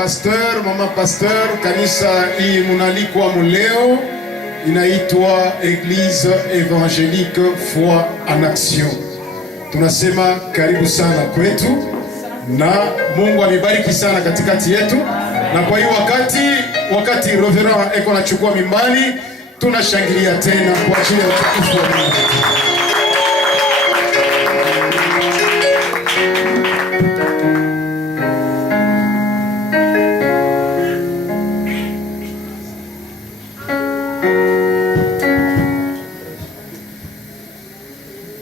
pasteur, mama pasteur, kanisa hii munalikwa muleo inaitwa Église Évangélique Foi en Action. Tunasema karibu sana kwetu na Mungu amebariki sana katikati yetu, na kwa hiyo wakati Reverend eko nachukua mimbali, tunashangilia tena kwa ajili ya utukufu wa Mungu.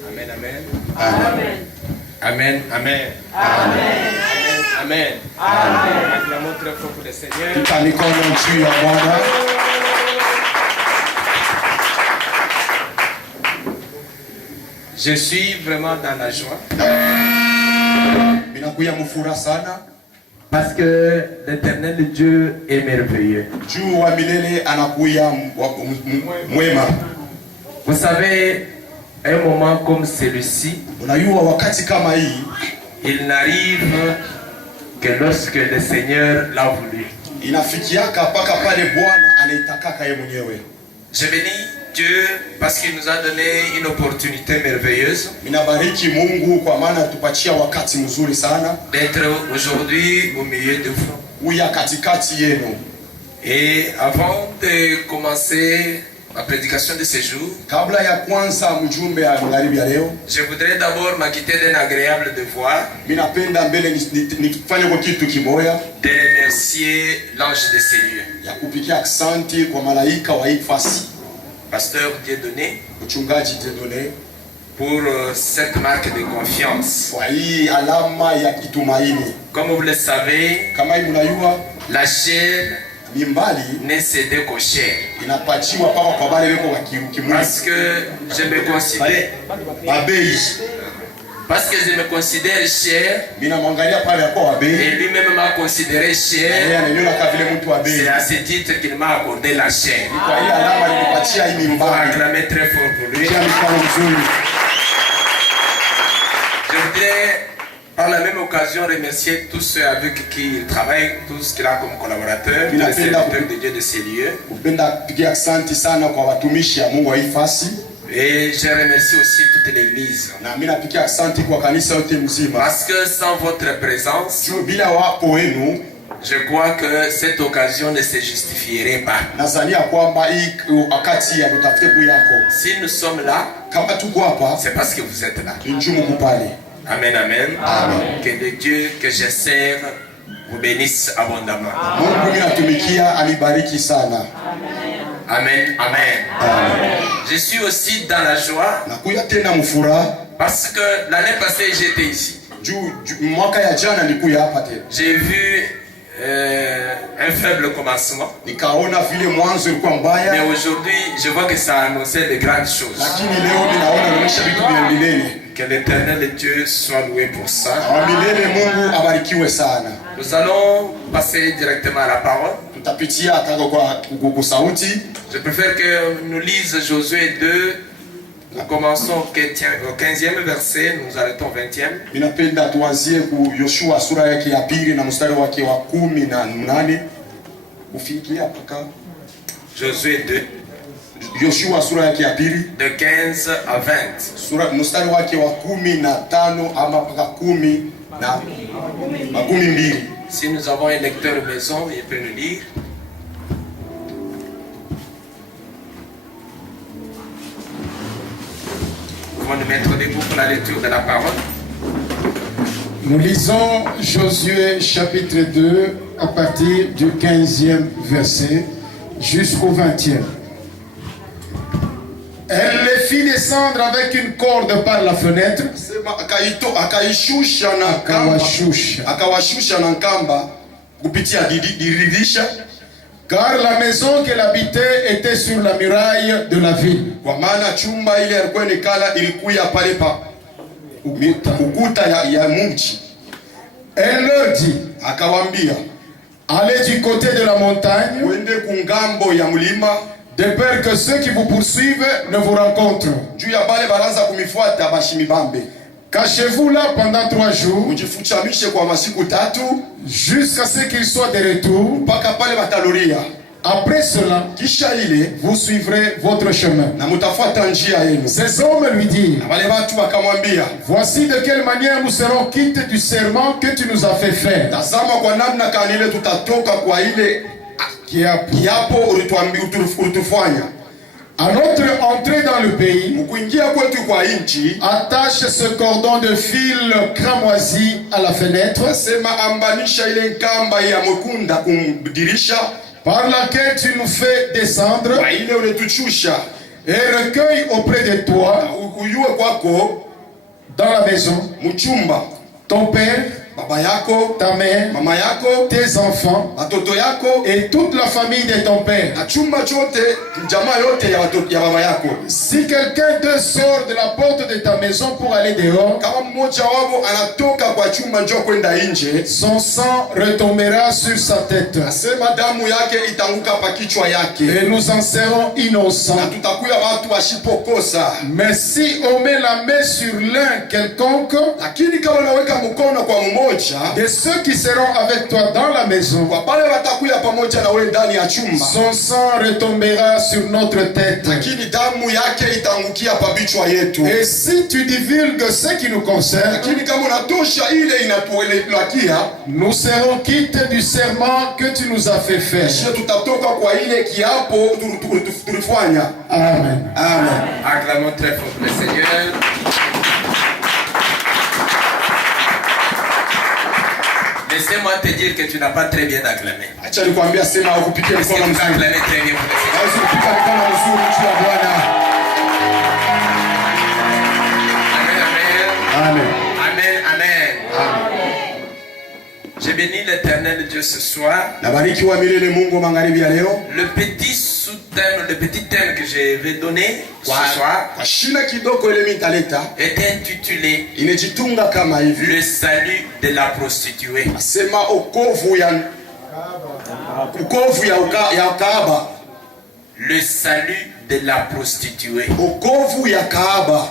Amen, amen. Amen. Amen. Amen. Acclamons très fort pour le Seigneur. Je suis vraiment dans la joie. Parce que l'Éternel Dieu est merveilleux. Vous savez, un moment comme celui-ci, il n'arrive que lorsque le Seigneur l'a voulu. Je bénis Dieu parce qu'il nous a donné une opportunité merveilleuse d'être aujourd'hui au milieu de vous. Et avant de commencer ma prédication de ce jour, je voudrais d'abord m'acquitter d'un agréable devoir de remercier l'ange de ces lieux, pasteur Dieudonné, pour cette marque de confiance. Comme vous le savez, la chair n'est cédée qu'aux chair. Parce que je me considère cher, et lui-même m'a considéré cher. C'est à ce titre qu'il m'a accordé la chair. On va acclamer très fort pour lui. Je voudrais par la même occasion remercier tous ceux avec qui il travaille, tous ceux qu'il a comme collaborateurs, les serviteurs de Dieu de ces lieux. Et je remercie aussi toute l'église. Parce que sans votre présence, je crois que cette occasion ne se justifierait pas. Si nous sommes là, c'est parce que vous êtes là. Amen, amen. Amen. Que le Dieu que je sers vous bénisse abondamment. Amen, amen. Je suis aussi dans la joie parce que l'année passée j'étais ici. J'ai vu un faible commencement. Mais aujourd'hui, je vois que ça a annoncé de grandes choses. Que l'Éternel Dieu soit loué pour ça. Nous allons passer directement à la parole. Je préfère que nous lisions Josué 2. Nous commençons au 15e verset, nous arrêtons au 20e. Josué 2. De 15 à 20. Si nous avons un lecteur maison, il peut nous lire. Nous allons nous mettre debout pour la lecture de la parole. Nous lisons Josué chapitre 2 à partir du 15e verset jusqu'au 20e. Elle les fit descendre avec une corde par la fenêtre. Car la maison qu'elle habitait était sur la muraille de la ville. Elle leur dit, allez du côté de la montagne, de peur que ceux qui vous poursuivent ne vous rencontrent. Cachez-vous là pendant 3 jours. Mujifuchamishe kwa masiku 3 jusqu'à ce qu'il soit de retour. Mpaka pale bataluria. Après cela, kisha ile vous suivrez votre chemin. Na mutafuata njia yenu. Ces hommes lui dirent, wale watu wakamwambia, voici de quelle manière nous serons quittes du serment que tu nous as fait faire. Tazama kwa namna kanile tutatoka kwa ile kiapo ulitufanya. À notre entrée dans le pays, attache ce cordon de fil cramoisi à la fenêtre par laquelle tu nous fais descendre et recueille auprès de toi dans la maison ton père, baba yako, ta mère, mama yako, tes enfants, watoto yako, et toute la famille de ton père. Chumba chote, jamaa yote ya watoto ya baba yako. Si quelqu'un te sort de la porte de ta maison pour aller dehors, kama mmoja wao anatoka kwa chumba njoo kwenda nje, son sang retombera sur sa tête. Asema damu yake itanguka pa kichwa yake. Et nous en serons innocents. Na tutakuwa watu washipokosa. Mais si on met la main sur l'un quelconque, lakini kama unaweka mkono kwa mmoja de ceux qui seront avec toi dans la maison, son sang retombera sur notre tête. Et si tu divulgues ce qui nous concerne, nous serons quittes du serment que tu nous as fait faire. Amen. Amen. Acclamons très fort le Seigneur. Laissez-moi te dire que tu n'as pas très bien acclamé. Acha nikwambia sema ukupigia mkono mzuri. Acclamé très bien. Hauwezi kupiga mkono mzuri kwa Bwana. Amen. Amen. Amen. Amen. Amen. Je bénis l'Éternel Dieu ce soir. Nabarikiwa milele Mungu magharibi ya leo. Le petit sous-thème, le petit thème que je vais donner ce soir kwa shina kidogo ile mitaleta est intitulé imejitunga kama hivi, le salut de la prostituée. Asema okovu ya kahaba. Le salut de la prostituée. Okovu ya kahaba.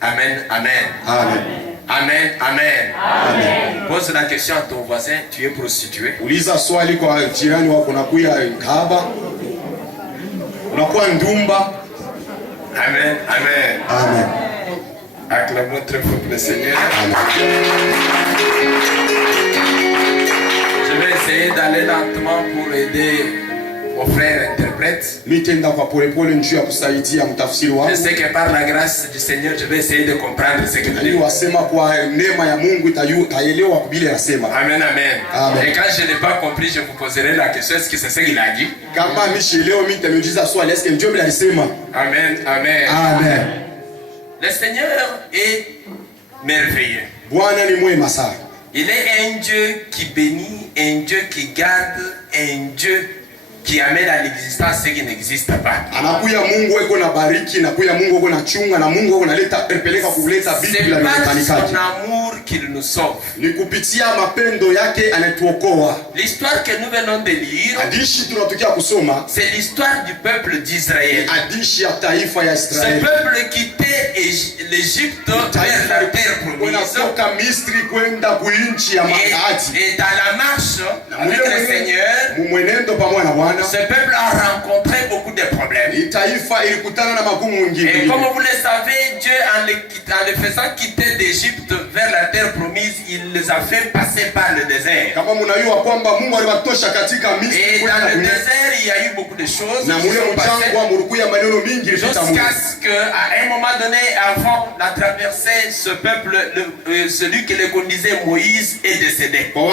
Amen. Amen. Amen. Amen, amen. Amen. Pose la question à ton voisin, tu es prostitué? Uliza swali kwa jirani wako, unakuwa kahaba? Unakuwa ndumba? Amen, amen. Amen. Acclamons très fort le Seigneur. Amen. Je vais essayer d'aller lentement pour aider mon frère interprète. Je sais que par la grâce du Seigneur, je vais essayer de comprendre ce que tu dis. Amen, amen. Et quand je n'ai pas compris, je vous poserai la question, est-ce que c'est ce qu'il a dit? Amen, amen. Amen. Le Seigneur est merveilleux. Il est un Dieu qui bénit, un Dieu qui garde, un Dieu qui amène à l'existence ce qui n'existe pas. C'est par son amour qu'il nous sauve. L'histoire que nous venons de lire, c'est l'histoire du peuple d'Israël. Ce peuple quittait l'Égypte vers la terre promise. Et dans la marche avec le Seigneur, ce peuple a rencontré beaucoup de problèmes. Et comme vous le savez, Dieu en le faisant quitter d'Égypte vers la terre promise, il les a fait passer par le désert. Et dans le désert, il y a eu beaucoup de choses jusqu'à ce qu'à un moment donné, avant la traversée, ce peuple, celui qui le conduisait, Moïse, est décédé. Dieu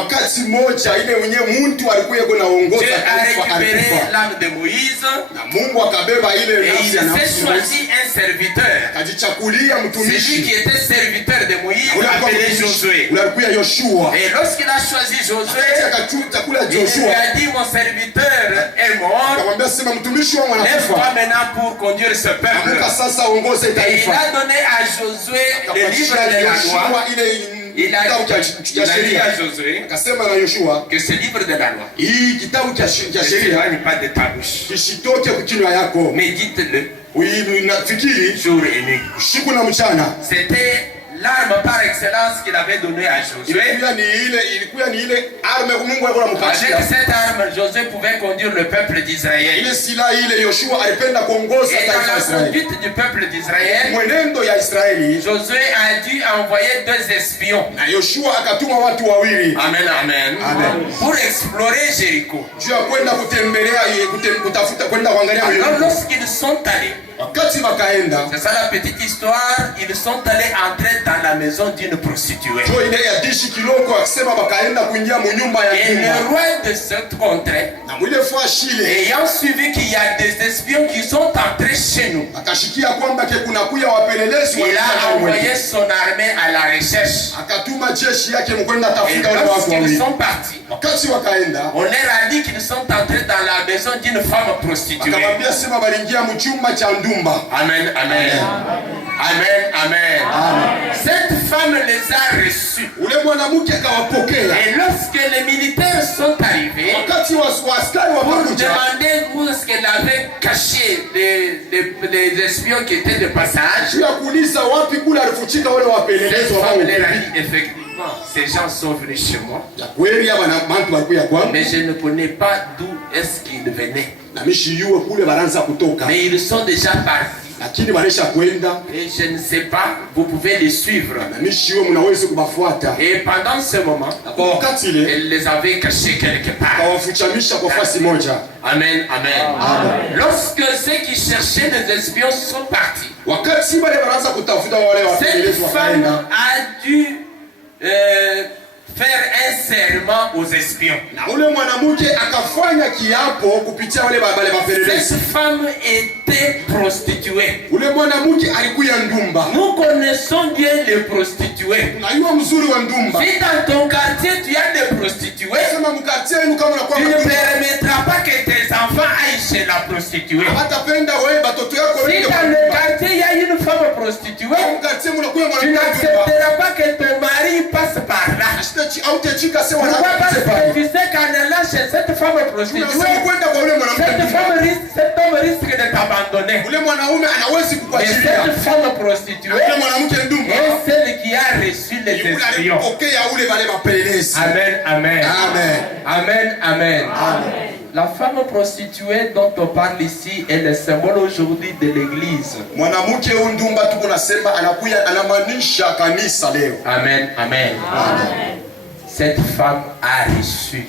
a récupéré l'âme de Moïse et il s'est choisi un serviteur. Celui qui était serviteur de Moïse appelé Josué. Et lorsqu'il a choisi Josué, il lui a dit, mon serviteur est mort, lève-toi maintenant pour conduire ce peuple. Et il a donné à Josué le livre de la loi. Il a dit à Josué que ce livre de la loi ne s'éloigne pas de ta bouche. Médite-le jour et nuit. C'était l'arme par excellence qu'il avait donnée à Josué. Avec cette arme, Josué pouvait conduire le peuple d'Israël. Et dans la conduite du peuple d'Israël, Josué a dû envoyer 2 espions. Amen, amen. Pour explorer Jéricho. Alors lorsqu'ils sont allés, c'est ça la petite histoire, ils sont allés entrer dans la maison d'une prostituée. Et le roi de cette contrée, ayant suivi qu'il y a des espions qui sont entrés chez nous, il a envoyé son armée à la recherche. Et lorsqu'ils sont partis, on leur a dit qu'ils sont entrés dans la maison d'une femme prostituée. Amen, amen. Amen, amen. Cette femme les a reçus. Et lorsque les militaires sont arrivés pour demander où est-ce qu'elle avait caché les espions qui étaient de passage, cette femme leur a dit effectivement, ces gens sont venus chez moi, mais je ne connais pas d'où est-ce qu'ils venaient. Mais ils sont déjà partis. Et je ne sais pas, vous pouvez les suivre. Et pendant ce moment, elle les avait cachés quelque part. Amen, amen. Lorsque ceux qui cherchaient des espions sont partis, cette femme a dû faire un serment aux espions. Cette femme était prostituée. Nous connaissons bien les prostituées. Si dans ton quartier tu as des prostituées, tu ne permettras pas que tes enfants aillent chez la prostituée. Si dans le quartier il y a une femme prostituée, tu n'accepteras pas que ton mari passe par là. Pourquoi? Parce que tu sais qu'en allant chez cette femme prostituée, cet homme risque de t'abandonner. Mais cette femme prostituée est celle qui a reçu les espions. Amen, amen. Amen, amen. La femme prostituée dont on parle ici est le symbole aujourd'hui de l'église. Amen, amen. Cette femme a reçu.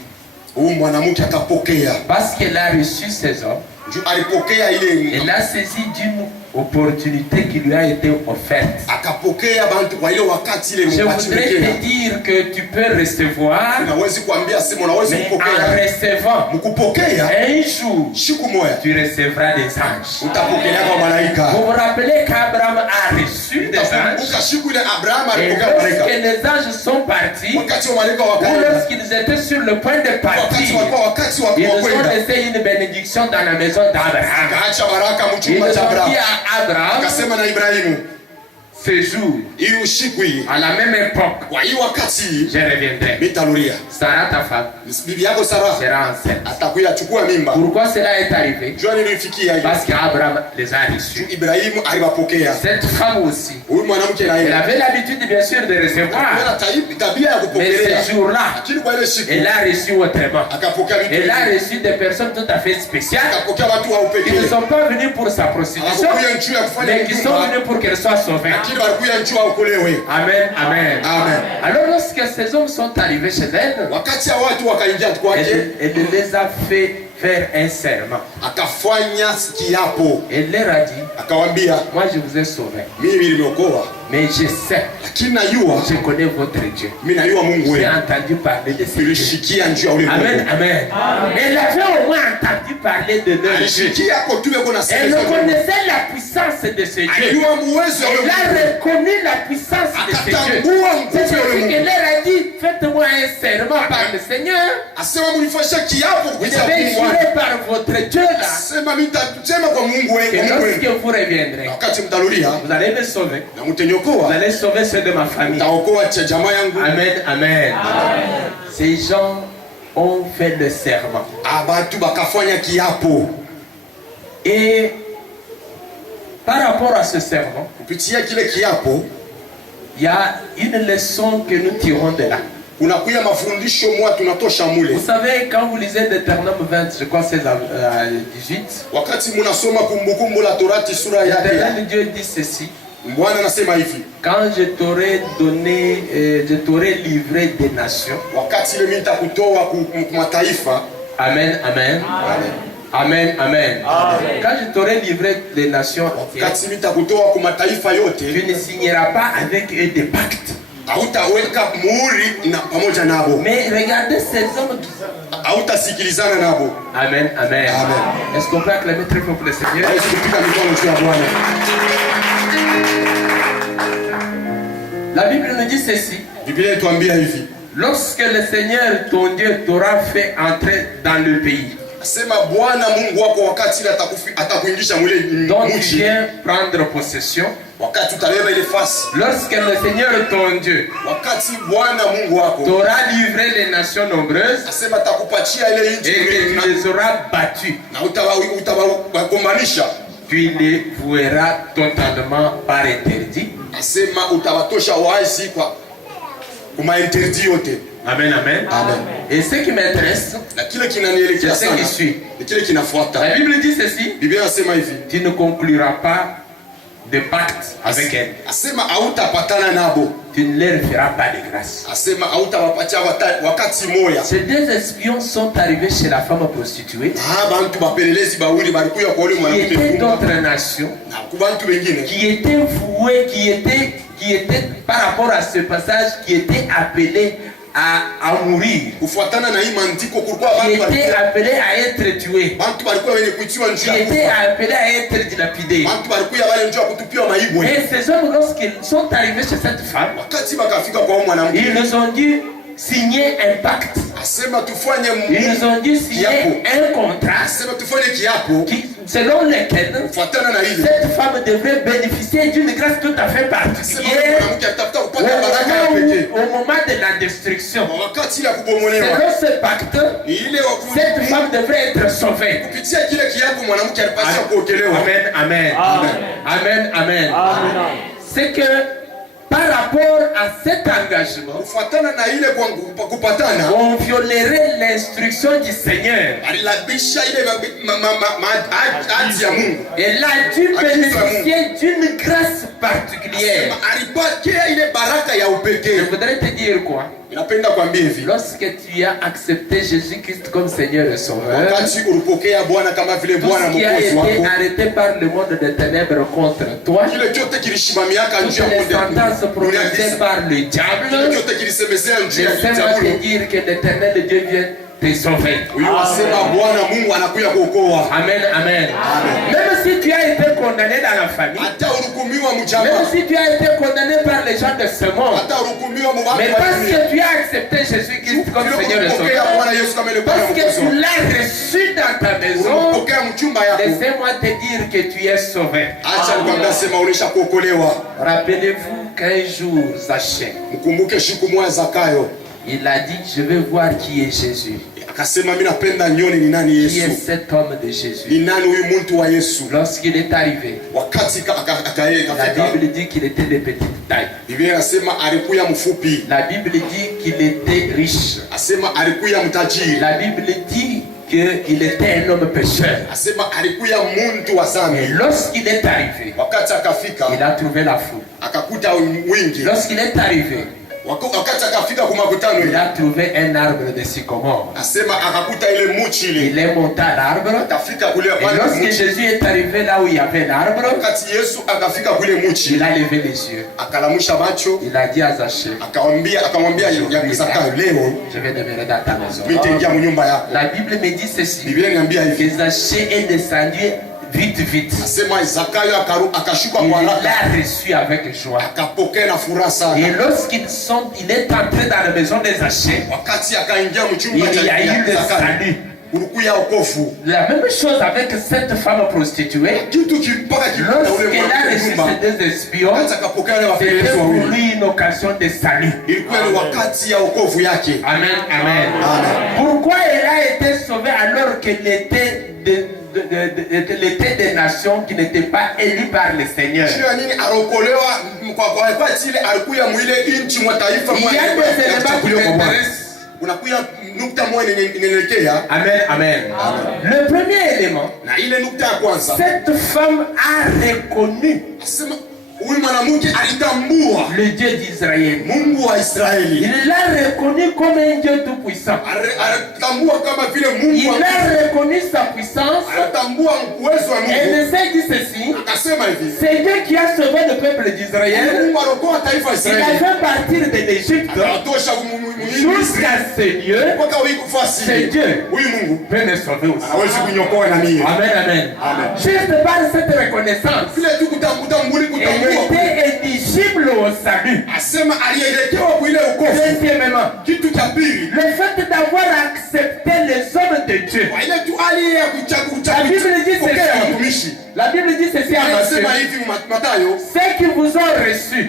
Parce qu'elle a reçu ces hommes, elle a saisi d'une opportunité qui lui a été offerte. Je voudrais te dire que tu peux recevoir, mais en recevant, un jour, tu recevras des anges. Vous vous rappelez qu'Abraham a reçu des anges, et lorsque les anges sont partis, ou lorsqu'ils étaient sur le point de partir, ils ont laissé une bénédiction dans la maison d'Abraham. Ils ont dit à Abraham, ce jour, à la même époque, je reviendrai. Sarah, ta femme, sera enceinte. Pourquoi cela est arrivé? Parce qu'Abraham les a reçus. Cette femme aussi, elle avait l'habitude bien sûr de recevoir. Mais ce jour-là, elle a reçu autrement. Elle a reçu des personnes tout à fait spéciales qui ne sont pas venues pour sa prostitution, mais qui sont venues pour qu'elle soit sauvée. Amen, amen. Alors lorsque ces hommes sont arrivés chez elle, elle les a fait faire un serment. Elle leur a dit, moi je vous ai sauvé, mais je sais, je connais votre Dieu. J'ai entendu parler de ce Dieu. Amen, amen. Elle avait au moins entendu parler de leur Dieu. Elle connaissait la puissance de ce Dieu. Elle a reconnu la puissance de ce Dieu. C'est ce qu'elle leur a dit, faites-moi un serment par le Seigneur. Vous devez jurer par votre Dieu là, que lorsque vous reviendrez, vous allez me sauver. Vous allez sauver ceux de ma famille. Amen, amen. Ces gens ont fait le serment. Et par rapport à ce serment, Il y a une leçon que nous tirons de là. Vous savez, quand vous lisez Deutéronome 20, je crois c'est 18, l'Éternel Dieu dit ceci: quand je t'aurai donné, je t'aurai livré des nations. Amen, amen. Amen, amen. Quand je t'aurai livré des nations entières, tu ne signeras pas avec eux des pactes. Mais regardez ces hommes. Amen, amen. Est-ce qu'on peut acclamer très fort pour le Seigneur? La Bible nous dit ceci: lorsque le Seigneur ton Dieu t'aura fait entrer dans le pays dont tu viens prendre possession, lorsque le Seigneur ton Dieu t'aura livré les nations nombreuses et que tu les auras battues, tu les voueras totalement par interdit. Amen, amen. Et ce qui m'intéresse, c'est ce qui suit. La Bible dit ceci: tu ne concluras pas de pacte avec elle. Tu ne leur feras pas de grâce. Ces deux espions sont arrivés chez la femme prostituée, qui étaient d'autres nations, qui étaient voués, qui étaient par rapport à ce passage, qui étaient appelés à mourir, qui étaient appelés à être tués, qui étaient appelés à être dilapidés. Et ces hommes, lorsqu'ils sont arrivés chez cette femme, ils nous ont dit signer un pacte. Ils nous ont dit signer un contrat selon lequel cette femme devrait bénéficier d'une grâce tout à fait particulière au moment de la destruction. Selon ce pacte, cette femme devrait être sauvée. Amen, amen. Amen, amen. C'est que par rapport à cet engagement, on violerait l'instruction du Seigneur. Elle a dû bénéficier d'une grâce particulière. Je voudrais te dire quoi? Lorsque tu as accepté Jésus-Christ comme Seigneur et Sauveur, tout ce qui a été arrêté par le monde des ténèbres contre toi, toutes les sentences prononcées par le diable, laissez-moi te dire que l'Éternel Dieu vient te sauver. Amen, amen. Même si tu as été condamné dans la famille, même si tu as été condamné par les gens de ce monde, mais parce que tu as accepté Jésus-Christ comme Seigneur et Sauveur, parce que tu l'as reçu dans ta maison, laissez-moi te dire que tu es sauvé. Rappelez-vous qu'un jour, Zachée, il a dit: je vais voir qui est Jésus. Qui est cet homme de Jésus? Lorsqu'il est arrivé, la Bible dit qu'il était de petite taille. La Bible dit qu'il était riche. La Bible dit qu'il était un homme pécheur. Et lorsqu'il est arrivé, il a trouvé la foule. Lorsqu'il est arrivé, il a trouvé un arbre de sycomore. Il est monté à l'arbre. Et lorsque Jésus est arrivé là où il y avait l'arbre, il a levé les yeux. Il a dit à Zachée: je vais demeurer dans ta maison. La Bible me dit ceci, que Zachée est descendu vite. Il l'a reçu avec joie. Et lorsqu'il est entré dans la maison de Zachée, il y a eu le salut. La même chose avec cette femme prostituée. Lorsqu'elle a reçu ces deux espions, c'était pour lui une occasion de salut. Amen, amen. Pourquoi elle a été sauvée alors qu'elle était l'étaient des nations qui n'étaient pas élues par le Seigneur. Il y a des éléments qui m'intéressent. Amen, amen. Le premier élément, cette femme a reconnu le Dieu d'Israël. Il l'a reconnu comme un Dieu tout-puissant. Il a reconnu sa puissance. Et le Seigneur dit ceci: c'est Dieu qui a sauvé le peuple d'Israël. Il a fait partir de l'Égypte jusqu'à ce Dieu. C'est Dieu peut me sauver aussi. Amen, amen. Juste par cette reconnaissance, elle était éligible au salut. Deuxièmement, le fait d'avoir accepté les hommes de Dieu. La Bible dit ceci à Matthieu: ceux qui vous ont reçu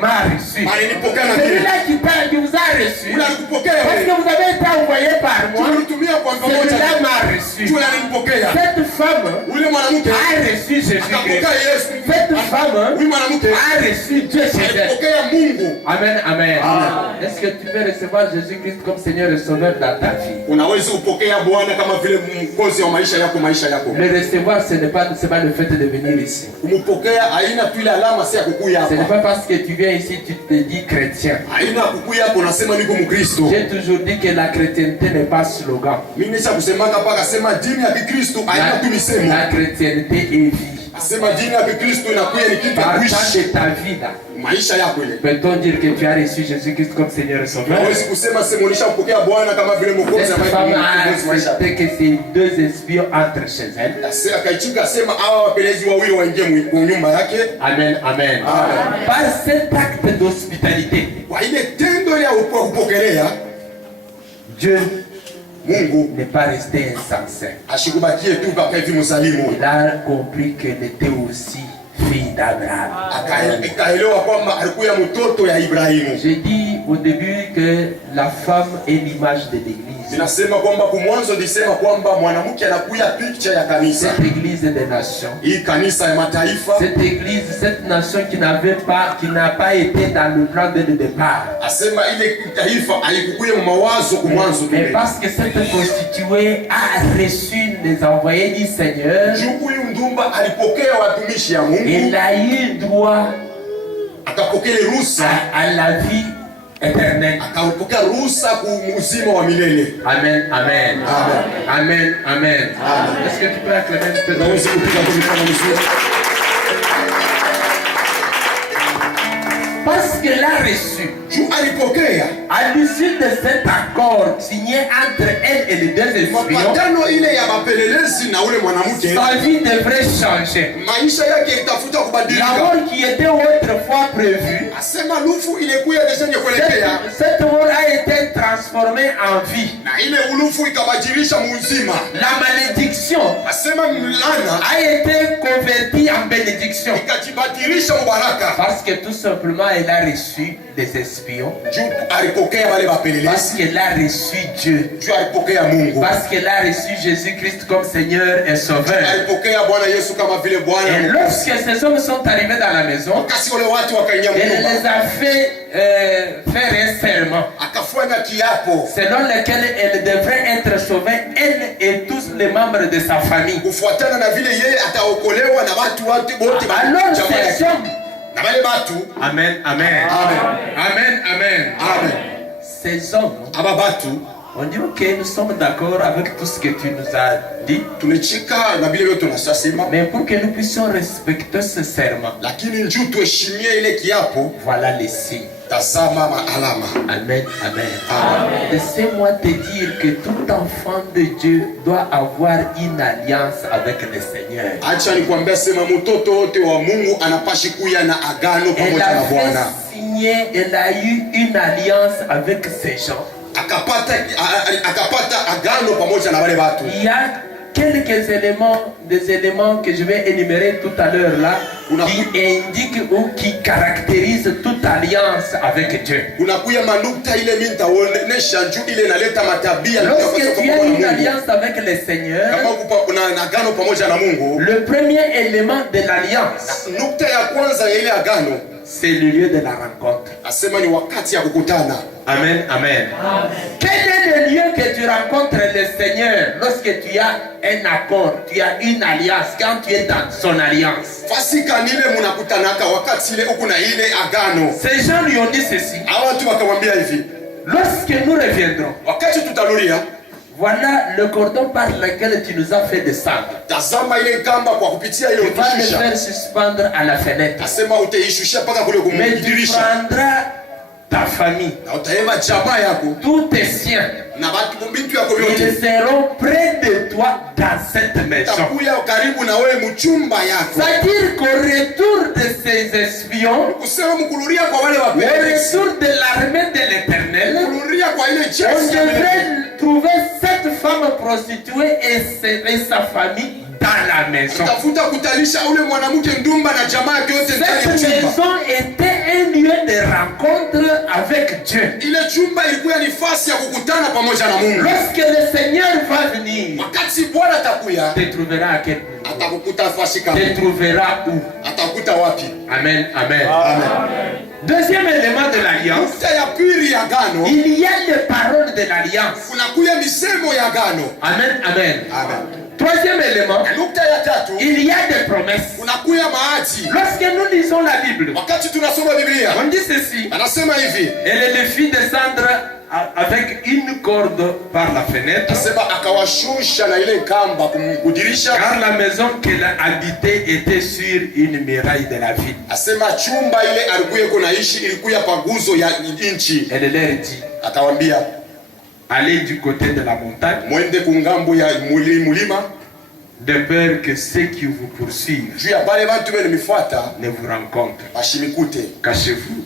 m'a reçu. Celui-là qui vous a reçu, parce que vous avez été envoyé par moi, celui-là m'a reçu. Cette femme a reçu Jésus-Christ. Cette femme a reçu Dieu chez elle. Amen, amen. Est-ce que tu peux recevoir Jésus-Christ comme Seigneur et Sauveur dans ta vie? Le recevoir, ce n'est pas le fait de venir ici. Ce n'est pas parce que tu viens ici tu te dis chrétien. J'ai toujours dit que la chrétienté n'est pas slogan. La chrétienté est vie. Partant de ta vie là, peut-on dire que tu as reçu Jésus-Christ comme Seigneur et Sauveur? Cette femme a accepté que ces deux espions entrent chez elle. Amen, amen. Par cet acte d'hospitalité, Dieu n'est pas resté insensé. Il a compris qu'elle était aussi fille d'Abraham. J'ai dit au début que la femme est l'image de l'église. Cette église des nations. Cette église, cette nation qui n'a pas été dans le plan de départ. Mais parce que cette prostituée a reçu les envoyés du Seigneur, elle a eu droit à la vie éternelle. Amen, amen. Amen, amen. Est-ce que tu peux acclamer un peu de parce qu'elle a reçu, à l'issue de cet accord signé entre elle et les deux espions, sa vie devrait changer. La mort qui était autrefois prévue, cette mort a été transformée en vie. La malédiction a été convertie en bénédiction. Parce que tout simplement elle a reçu des espions. Parce qu'elle a reçu Dieu. Parce qu'elle a reçu Jésus-Christ comme Seigneur et Sauveur. Et lorsque ces hommes sont arrivés dans la maison, elle les a fait faire un serment selon lequel elle devrait être sauvée, elle et tous les membres de sa famille. Alors ces hommes, amen, amen, amen, amen, amen. Ces hommes, on dit ok, nous sommes d'accord avec tout ce que tu nous as dit, mais pour que nous puissions respecter ce serment, voilà les signes. Amen, amen. Laissez-moi te dire que tout enfant de Dieu doit avoir une alliance avec le Seigneur. Elle a fait signer, elle a eu une alliance avec ces gens. Il y a quelques éléments, des éléments que je vais énumérer tout à l'heure là, qui indiquent ou qui caractérisent toute alliance avec Dieu. Lorsque tu as une alliance avec le Seigneur, le premier élément de l'alliance, c'est le lieu de la rencontre. Amen, amen. Quel est le lieu que tu rencontres le Seigneur lorsque tu as un accord, tu as une alliance, quand tu es dans son alliance? Ces gens lui ont dit ceci. Lorsque nous reviendrons, voilà le cordon par lequel tu nous as fait descendre. Tu vas le faire suspendre à la fenêtre. Mais tu prendras ta famille, tous tes siens, ils seront près de toi dans cette maison. C'est-à-dire qu'au retour de ces espions, au retour de l'armée de l'Éternel, on devrait trouver cette femme prostituée et sa famille dans la maison. Cette maison était un lieu de rencontre avec Dieu. Lorsque le Seigneur va venir, te trouvera à quel point? Te trouvera où? Amen, amen. Deuxième élément de l'alliance, il y a les paroles de l'alliance. Amen, amen. Troisième élément, il y a des promesses. Lorsque nous lisons la Bible, on dit ceci: et le fit descendre avec une corde par la fenêtre, car la maison qu'elle habitait était sur une muraille de la ville. Elle leur dit: allez du côté de la montagne, de peur que ceux qui vous poursuivent ne vous rencontrent. Cachez-vous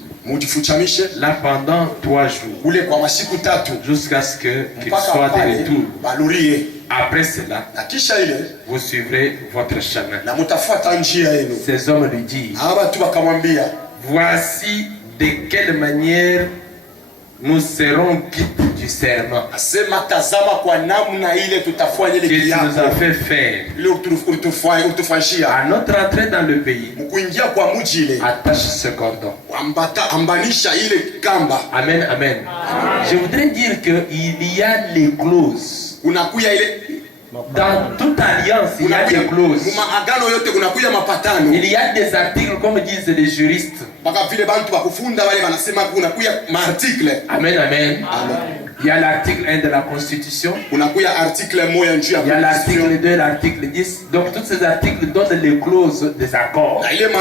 là pendant 3 jours, jusqu'à ce qu'il soit de retour. Après cela, vous suivrez votre chemin. Ces hommes lui disent: voici de quelle manière nous serons quittes du serment que tu nous as fait faire. À notre entrée dans le pays, attache ce cordon. Amen, amen. Je voudrais dire qu'il y a les clauses. Dans toute alliance, il y a des clauses. Il y a des articles, comme disent les juristes. Amen, amen. Il y a l'article 1 de la Constitution. Il y a l'article 2, l'article 10. Donc tous ces articles donnent les clauses des accords. Tu nous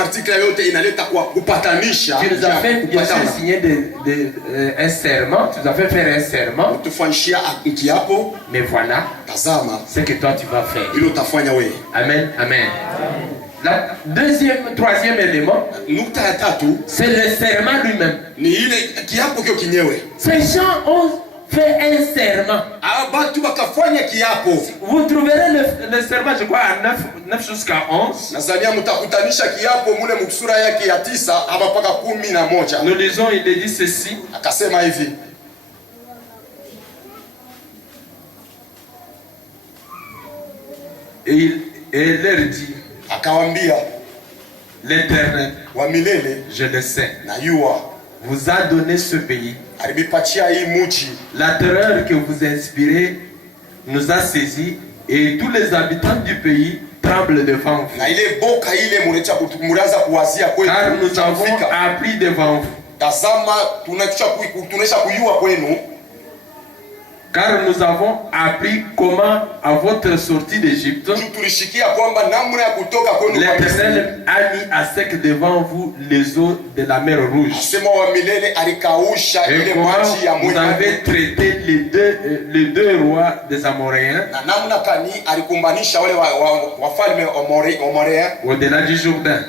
as fait bien sûr signer un serment. Tu nous as fait faire un serment. Mais voilà ce que toi tu vas faire. Amen, amen. Troisième élément, c'est le serment lui-même. Ces gens ont fait un serment. Vous trouverez le serment, je crois, à 9 jusqu'à 11. Nous lisons, il dit ceci. Et il leur dit: l'Éternel, je le sais, vous a donné ce pays. La terreur que vous inspirez nous a saisis et tous les habitants du pays tremblent devant vous. Car nous avons appris devant vous. Car nous avons appris comment, à votre sortie d'Égypte, l'Éternel a mis à sec devant vous les eaux de la mer Rouge. Et comment vous avez traité les deux rois des Amoréens au-delà du Jourdain.